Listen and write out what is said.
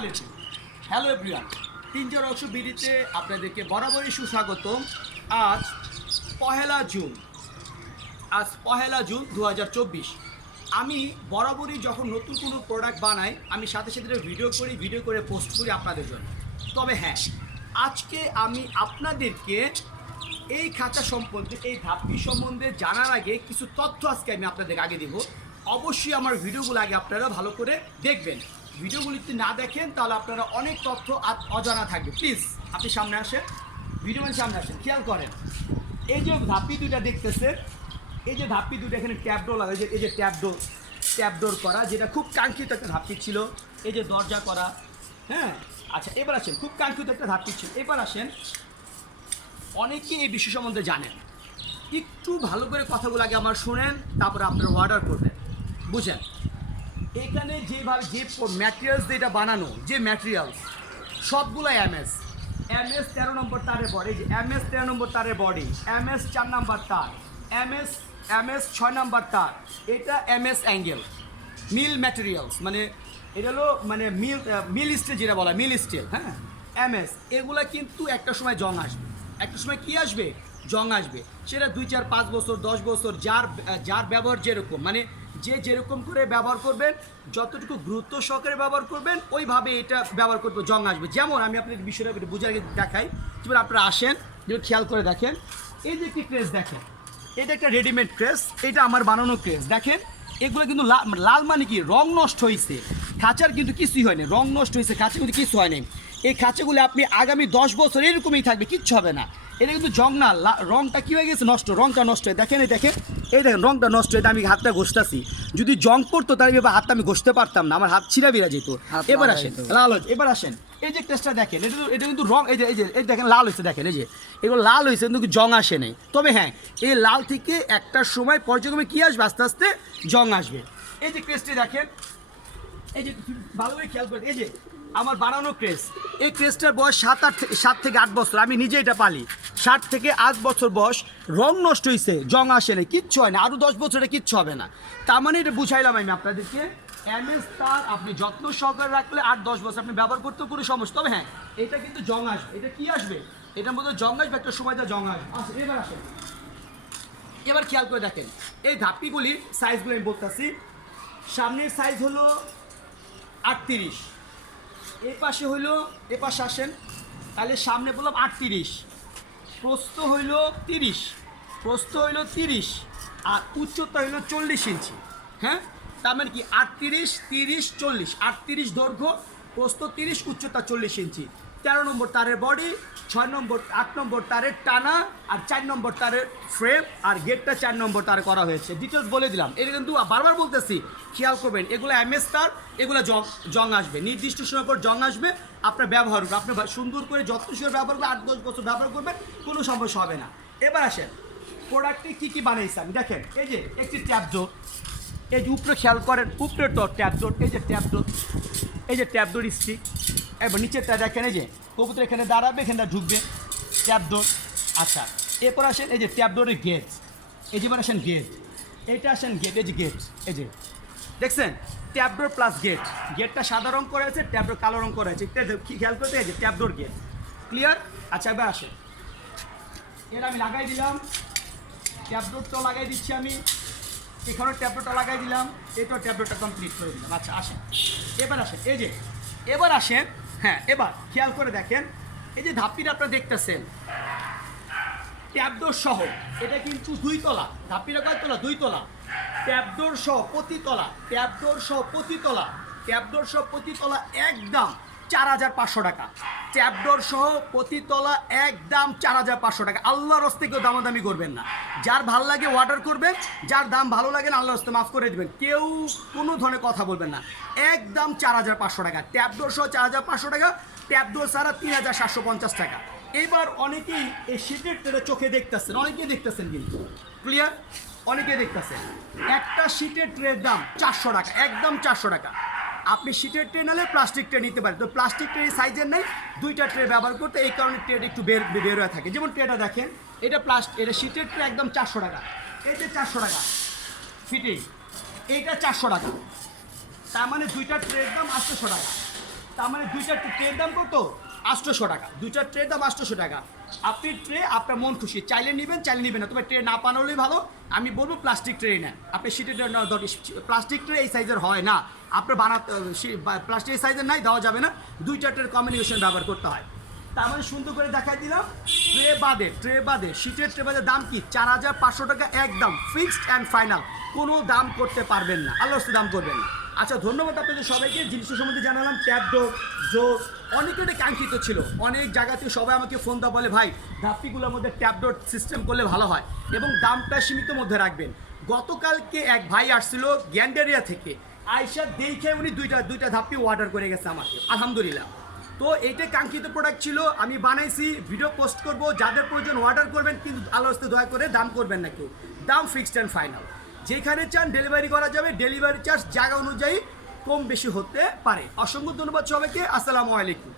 আলাইকুম। Hello everyone, তিনজন অংশ বিডিতে আপনাদেরকে বরাবরই সুস্বাগতম। আজ পহেলা জুন 2024। আমি বরাবরই যখন নতুন কোনো প্রোডাক্ট বানাই আমি সাথে সাথে ভিডিও করে পোস্ট করি আপনাদের জন্য। তবে হ্যাঁ, আজকে আমি আপনাদেরকে এই খাঁচা সম্বন্ধে, এই ধাপটি সম্বন্ধে জানার আগে কিছু তথ্য আজকে আমি আপনাদের আগে দেব। অবশ্যই আমার ভিডিওগুলো আগে আপনারা ভালো করে দেখবেন। ভিডিওগুলি যদি না দেখেন তাহলে আপনারা অনেক তথ্য অজানা থাকবে। প্লিজ আপনি সামনে আসেন, ভিডিওর সামনে আসেন, খেয়াল করেন। এই যে ধাপি দুইটা দেখতেছেন, এই যে ধাপি দুটো এখানে ট্যাপডোর লাগা, এই যে ট্যাপডোর করা, যেটা খুব কাঙ্ক্ষিত একটা ধাপি ছিল। এই যে দরজা করা, হ্যাঁ। আচ্ছা এবার আসেন, খুব কাঙ্ক্ষিত একটা ধাপি ছিল। এবার আসেন, অনেকে এই বিষয় সম্বন্ধে জানেন। একটু ভালো করে কথাগুলো আগে আমার শোনেন, তারপরে আপনারা অর্ডার করবেন। বুঝেন, এখানে যেভাবে যে ম্যাটেরিয়ালস দিয়ে এটা বানানো, যে ম্যাটেরিয়ালস সবগুলো এমএস 13 নম্বর তারের বডি, এই যে এমএস 13 নম্বর তারের বডি, এমএস 4 নম্বর তার, এমএস 6 নম্বর তার, এটা এমএস অ্যাঙ্গেল মিল ম্যাটেরিয়ালস, মানে এটা হলো মানে মিল স্টিল, যেটা বলা মিল স্টিল, হ্যাঁ। এমএস এগুলা কিন্তু একটা সময় জং আসবে, একটা সময় কি আসবে, জং আসবে। সেটা 2, 4, 5 বছর 10 বছর, যার ব্যবহার যেরকম, মানে যে যেরকম করে ব্যবহার করবেন, যতটুকু গুরুত্ব সহকারে ব্যবহার করবেন, ওইভাবে এটা ব্যবহার করতে জং আসবে। যেমন আমি আপনাদের বিষয়টা বুঝে দেখাই। যেমন আপনারা আসেন, যেমন খেয়াল করে দেখেন, এই যে একটি ক্রেস দেখেন, এটা একটা রেডিমেড ক্রেস, এটা আমার বানানো ক্রেস। দেখেন এগুলো কিন্তু লাল, মানে কি রং নষ্ট হয়েছে, খাঁচার কিন্তু কিছুই হয়নি, রং নষ্ট হয়েছে, খাঁচা কিন্তু কিছু হয়নি। এই খাঁচাগুলো আপনি আগামী 10 বছর এরকমই থাকবে, কিচ্ছু হবে না। এটা কিন্তু জং না, রংটা কী হয়ে গেছে, নষ্ট, রংটা নষ্ট হয়ে, দেখেন এই দেখেন, এই দেখেন রংটা নষ্ট হয়ে, আমি হাতটা ঘষতেছি। যদি জং পড়তো তাহলে এবার হাতটা আমি ঘষতে পারতাম না, আমার হাত ছিঁড়া বেরা যেত। এবার আসেন লাল হয়েছে, এবার আসেন, এই যে টেস্টটা দেখেন, এটা কিন্তু রং, এই দেখেন লাল হয়েছে, দেখেন এই যে এগুলো লাল হয়েছে, কিন্তু জং আসে নেই। তবে হ্যাঁ, এই লাল থেকে একটা সময় পর্যায়ক্রমে কী আসবে, আস্তে আস্তে জং আসবে। এই যে ক্রেসটি দেখেন, এই যে ভালোভাবে খেয়াল করে, এই যে আমার বানানো ক্রেস, এই ক্রেসটার বয়স 7 থেকে 8 বছর, আমি নিজে এটা পালি। 7 থেকে 8 বছর বয়স, রং নষ্ট হয়েছে, জং আসে না, কিচ্ছু হয় না, আরও 10 বছরে কিচ্ছু হবে না। তার মানে এটা বুঝাইলাম আমি আপনাদেরকে। এমএস তার আপনি যত্ন সহকারে রাখলে 8-10 বছর আপনি ব্যবহার করতে কোনো সমস্যা। তবে হ্যাঁ, এটা কিন্তু জং আসবে, এটা কি আসবে, এটার মধ্যে জং আসবে, একটা সময় যা জং আসবে। আচ্ছা এবার আসেন, এবার খেয়াল করে দেখেন এই ধাপিগুলির সাইজগুলো আমি বলতেছি। সামনের সাইজ হলো 38, এই পাশে হইলো, এ পাশে আসেন, তাহলে সামনে বললাম 38, প্রস্থ হইল 30, আর উচ্চতা হইল 40 ইঞ্চি, হ্যাঁ। তার মানে কি 38, 30, 40, 38 দৈর্ঘ্য, প্রস্থ 30, উচ্চতা 40 ইঞ্চি। 13 নম্বর তারের বডি, 8 নম্বর তারের টানা, আর 4 নম্বর তারের ফ্রেম, আর গেটটা 4 নম্বর তারে করা হয়েছে। ডিটেলস বলে দিলাম, এটা কিন্তু বারবার বলতেছি, খেয়াল করবেন। এগুলো এমএস তার, এগুলো জং আসবে, নির্দিষ্ট সময় পর জং আসবে। আপনার ব্যবহার করবেন, আপনি সুন্দর করে যত্নশীল ব্যবহার করবেন, 8-10 বছর ব্যবহার করবেন, কোনো সমস্যা হবে না। এবার আসেন প্রোডাক্টে কী কী বানিয়েছি আমি, দেখেন এই যে একটি ট্যাপডোর, এই যে উপরে খেয়াল করেন, উপরের তো ট্যাপডোর, এই যে ট্যাপডোর, এই যে ট্যাপডোর স্টিক। এবার নিচেরটা দেখেন, এই যে কবুতর এখানে দাঁড়াবে, এখানটা ঢুকবে, ট্যাপডোর। আচ্ছা এরপর আসেন, এই যে ট্যাপডোরের গেট, এই যে আসেন গেট, এইটা আসেন গেট, এই যে গেট, এই যে দেখছেন ট্যাপডোর প্লাস গেট, গেটটা সাদা রং করা হয়েছে, ট্যাপডোর কালো রং করা হয়েছে, খেয়াল করতে, এই যে ট্যাপডোর গেট, ক্লিয়ার। আচ্ছা এবার আসেন, এর আমি লাগাই দিলাম, ট্যাপডোরটা লাগাই দিচ্ছি আমি, এখানেও ট্যাপডোরটা লাগাই দিলাম, এটাও ট্যাপডোরটা কমপ্লিট করে দিলাম। আচ্ছা আসেন, এবার আসেন, এই যে এবার আসেন, হ্যাঁ এবার খেয়াল করে দেখেন, এই যে ধাপিটা আপনারা দেখতেছেন ট্যাপডোর সহ, এটা কিন্তু 2 তলা, ধাপিটা কয় তলা, 2 তলা, ট্যাপডোর সহ প্রতি তলা, ট্যাপডোর সহ প্রতি তলা, ট্যাপডোর সহ প্রতি তলা একদম 4,500 টাকা, ট্যাপডোর সহ প্রতি তলা একদম 4,500 টাকা। আল্লাহর হস্তে কেউ দামাদামি করবেন না, যার ভালো লাগে অর্ডার করবেন, যার দাম ভালো লাগে না আল্লাহর হস্তে মাফ করে দেবেন, কেউ কোনো ধরনের কথা বলবেন না, একদম 4,500 টাকা, ট্যাপডোর সহ 4,500 টাকা, ট্যাপডোর ছাড়া 3,750 টাকা। এবার অনেকেই এই শীতের ট্রেটা চোখে দেখতেছেন, অনেকেই দেখতেছেন, কিন্তু ক্লিয়ার, অনেকেই দেখতেছেন। একটা শীতের ট্রের দাম 400 টাকা, একদম 400 টাকা। আপনি শীতের ট্রে নিলে প্লাস্টিক ট্রে নিতে পারেন, তো প্লাস্টিক ট্রে সাইজের নেই, 2টা ট্রে ব্যবহার করতে, এই কারণে ট্রেটা একটু বের হয়ে থাকে। যেমন ট্রেটা দেখেন, এটা এটা শীতের ট্রে একদম 400 টাকা, এটা 400 টাকা ফিটিং, এইটা 400 টাকা, তার মানে 2টা ট্রের দাম 800 টাকা। তার মানে দুইটা ট্রের দাম কত? 800 টাকা। দুইটা ট্রের দাম 800 টাকা। আপনি ট্রে আপনার মন খুশি, চাইলে নেবেন, চাইলে নেবেন না, তবে ট্রে না পানালেই ভালো। আমি বলবো প্লাস্টিক ট্রে নেন, আপনি শীতের প্লাস্টিক ট্রে এই সাইজের হয় না, আপনার বানাতে প্লাস্টিক সাইজের নাই, দেওয়া যাবে না, দুইটা ট্রের কম্বিনেশন ব্যবহার করতে হয়। তার মানে সুন্দর করে দেখাই দিলাম। ট্রে বাদে শীতের ট্রে বাদে দাম কি? 4500 টাকা একদম ফিক্সড অ্যান্ড ফাইনাল, কোনো দাম করতে পারবেন না, আল্লাহর দাম করবেন না। আচ্ছা, ধন্যবাদ আপনাদের সবাইকে। জিনিসের সম্বন্ধে জানালাম, ট্যাপ ডোর জোর অনেকের কাঙ্ক্ষিত ছিল, অনেক জায়গা থেকে সবাই আমাকে ফোন দেওয়া বলে ভাই ধাপ্পিগুলোর মধ্যে ট্যাপ ডোর সিস্টেম করলে ভালো হয় এবং দামটা সীমিত মধ্যে রাখবেন। গতকালকে এক ভাই আসছিল গ্যান্ডারিয়া থেকে, আয়সা দেখে উনি দুইটা ধাপ্পি অর্ডার করে গেছে আমাকে, আলহামদুলিল্লাহ। তো এইটা কাঙ্ক্ষিত প্রোডাক্ট ছিল, আমি বানাইছি, ভিডিও পোস্ট করব, যাদের প্রয়োজন অর্ডার করবেন, কিন্তু আল্লাহর রাস্তায় দয়া করে দাম করবেন না কেউ, দাম ফিক্সড অ্যান্ড ফাইনাল। যেখানে চান ডেলিভারি করা যাবে, ডেলিভারি চার্জ জায়গা অনুযায়ী কম বেশি হতে পারে। অসংখ্য ধন্যবাদ সবাইকে, আসসালামু আলাইকুম।